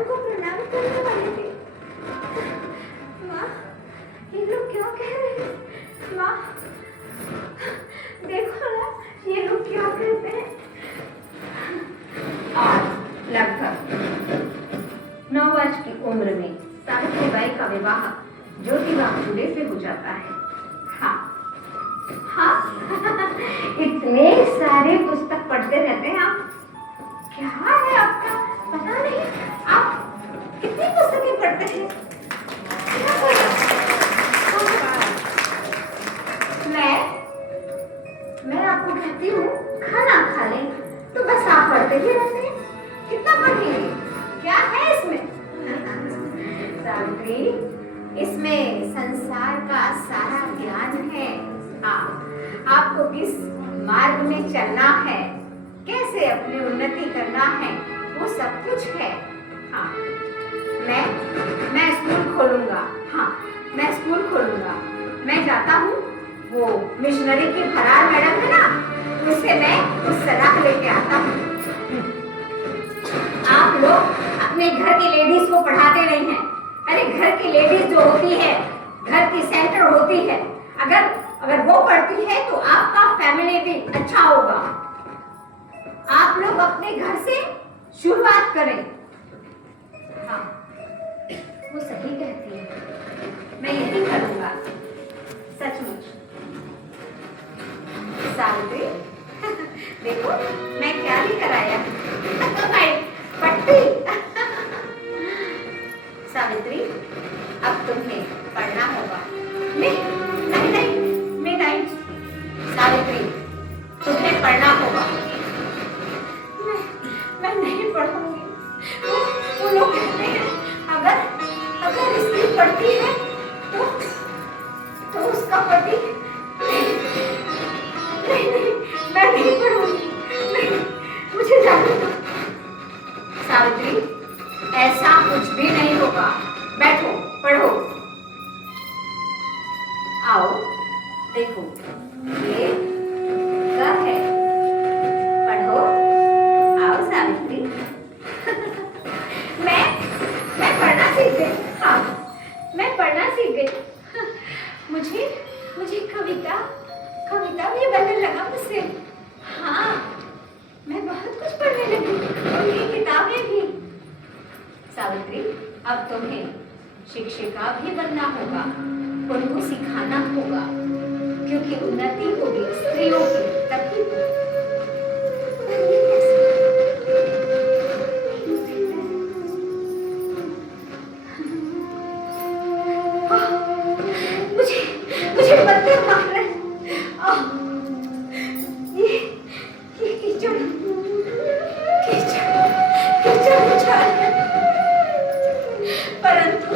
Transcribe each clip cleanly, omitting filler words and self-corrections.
भगवान को प्रणाम करने वाली थी। माँ, ये लोग क्या कह रहे हैं? माँ, देखो ना, ये लोग क्या कहते हैं? आज लगभग 9 वर्ष की उम्र में सावित्रीबाई का विवाह ज्योतिबा फुले से हो जाता है। हाँ हाँ इतने सारे पुस्तक पढ़ते रहते हैं आप। क्या है आपका? पता नहीं, आप कितनी पुस्तकें पढ़ते हैं? मैं आपको कहती हूँ खाना खा लें तो बस आप पढ़ते ही रहते हैं। कितना पढ़ेंगे? क्या है इसमें? सावित्री, इसमें संसार का सारा ज्ञान है। हाँ, आपको किस मार्ग में चलना है, कैसे अपनी उन्नति करना है, वो सब कुछ है। हाँ, मैं स्कूल खोलूंगा। हाँ, मैं स्कूल खोलूंगा। मैं जाता हूँ, वो मिशनरी की फरार मैडम है ना, उससे मैं कुछ सलाह लेके आता हूँ। आप लोग अपने घर की लेडीज को पढ़ाते नहीं हैं। अरे घर की लेडीज जो होती है, घर की सेंटर होती है, अगर वो पढ़ती है तो आपका फैमिली भी अच्छा होगा। आप लोग अपने घर से शुरुआत करें। हाँ, वो सही कहती है, मैं यही करूंगा, सचमुच। सावित्री, देखो मैं क्या लेकर आया। पट्टी। सावित्री, अब तुम्हें पढ़ना होगा। नहीं। सावित्री, तुम्हें पढ़ना होगा। मैं नहीं पढ़ूंगी। वो लोग कहते हैं अगर स्त्री पढ़ती है तो उसका पति। नहीं, मैं नहीं पढ़ूंगी। नहीं, मुझे जाने दो। सावित्री, ऐसा कुछ भी नहीं होगा। बैठो, पढ़ो। आओ, देखो, ये क्या है? पढ़ो। आओ सावित्री। मैं पढ़ना सीख गई। हाँ, मैं पढ़ना सीख गई। मुझे कविता भी बनने लगा मुझसे। हाँ, मैं बहुत कुछ पढ़ने लगी, और ये किताबें भी। सावित्री, अब तुम्हें शिक्षिका भी बनना होगा, उनको सिखाना होगा, क्योंकि उन्नति होगी स्त्रियों की तभी। मुझे पत्थर मार रहे हैं। ये कीचड़ उछाल है। परंतु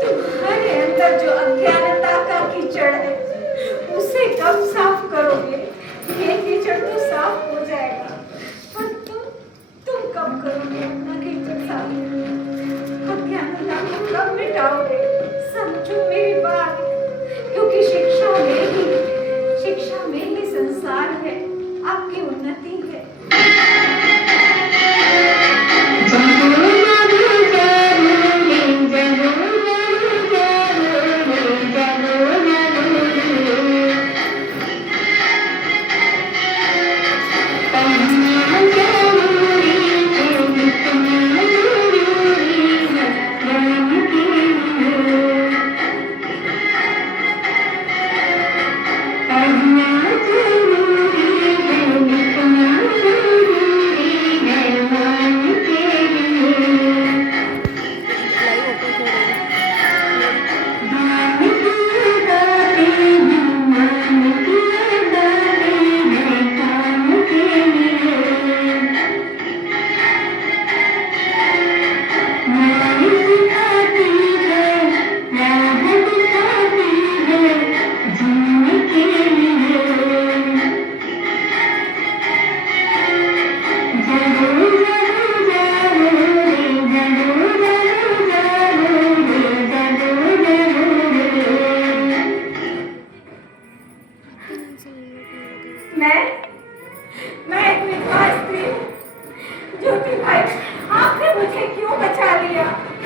तुम्हारे अंदर जो अज्ञानता का कीचड़ है, उसे कब साफ करोगे? ये कीचड़ तो साफ हो जाएगा, पर तुम कब करोगे अपना कीचड़ साफ? अज्ञानता को कब मिटाओगे? समझो मेरी बात, क्योंकि शिक्षा में ही संसार है, आपकी उन्नति है।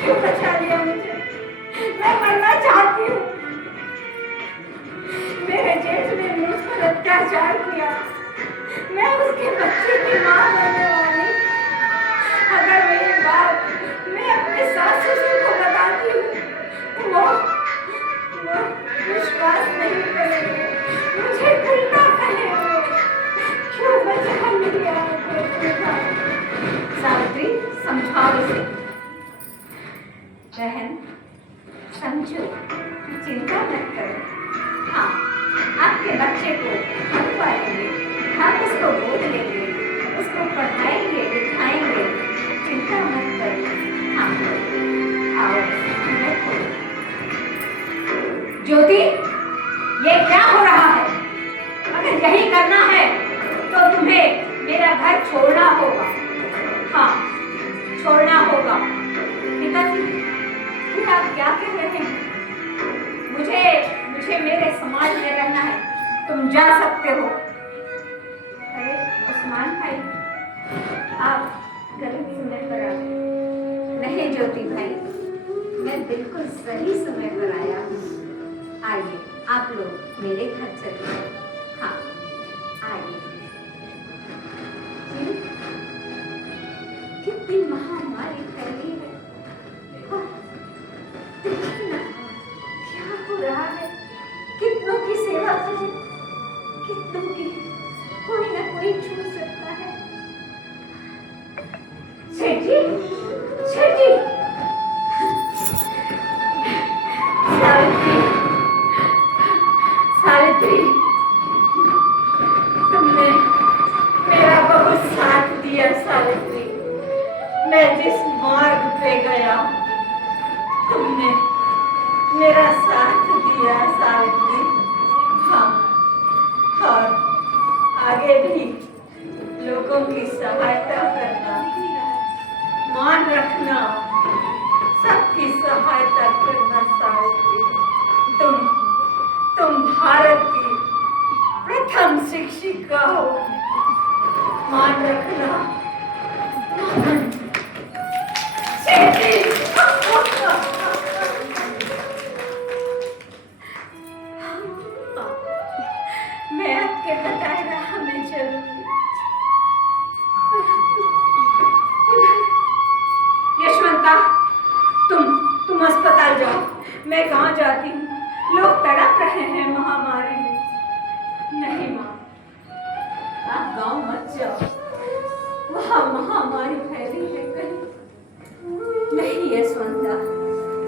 क्यों बचा लिया मुझे? मैं मरना चाहती हूँ। मेरे जेठ ने मुझ पर अत्याचार किया। मैं उसके बच्चे की माँ बनने वाली। अगर मेरी बात मैं अपने सास ससुर को बताती हूँ तो वो विश्वास नहीं करेंगे, मुझे उल्टा कहेंगे। क्यों बचा लिया मुझे? सावित्री, समझाओ इसे। बहन, समझो, चिंता मत करो। हाँ, आपके बच्चे को हम पालेंगे, हम उसको गोद लेंगे, उसको पढ़ाएंगे, लिखाएंगे। चिंता मत करो। हाँ, आओ, बैठो। ज्योति, ये क्या हो रहा है? अगर यही करना है तो तुम्हें मेरा घर छोड़ना होगा। हाँ, छोड़ना होगा। पिताजी, फिर आप क्या कह रहे हैं? मुझे मेरे समाज में रहना है। तुम जा सकते हो। अरे उस्मान भाई, आप गलत समय पर आ गए। नहीं ज्योति भाई, मैं बिल्कुल सही समय पर आया हूँ। आइए, आप लोग मेरे घर चलिए। हाँ, आइए। कितनी महामारी फैली है। हाँ, देखिए ना, क्या हो रहा है। कितनों की सेवा करें, कितनों की कोई ना कोई छू सकता है। सेठ जी, सेठ जी। सावित्री, सावित्री, तुमने मेरा बहुत साथ दिया। सावित्री, मैं जिस मार्ग पे गया तुमने मेरा साथ दिया सावित्री। हाँ, और आगे भी लोगों की सहायता करना, मान रखना, सबकी सहायता करना सावित्री। तुम भारत की प्रथम शिक्षिका हो। मान रखना। मैं आपके बताए राह में चलूंगी। यशवंता, तुम अस्पताल जाओ, मैं गांव जाती हूँ। लोग तड़प रहे हैं महामारी में। नहीं माँ, आप गांव मत जाओ, वहाँ महामारी फैली है कहीं। नहीं यशवंता,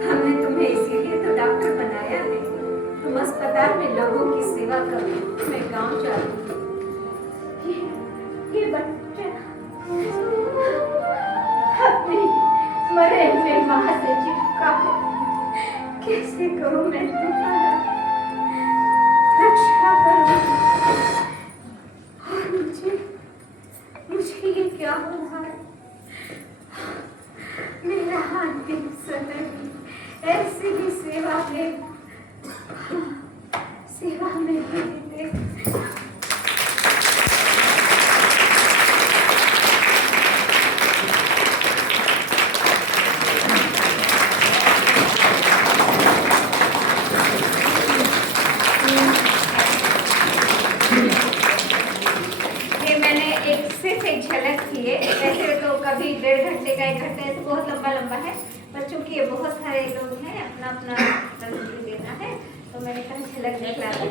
हमने तुम्हें इसीलिए तो डॉक्टर बनाया है। तुम अस्पताल में लोगों की सेवा करो। मैं गांव जाती हूँ। ये बच्चा अपनी मरे हुए माँ से चिपका है। कैसे करूं मैं तुम्हारा रक्षा करूं? और मुझे ये क्या हो रहा है? मेरा अंतिम समय ऐसी ही सेवा में बीते। ये मैंने सिर्फ एक झलक की है। वैसे तो कभी 1.5 घंटे का, 1 घंटे से बहुत लंबा है, पर चूंकि ये बहुत सारे लोग हैं, अपना तस्वीर देना है, तो मैंने कहा झलक दिखला दूं।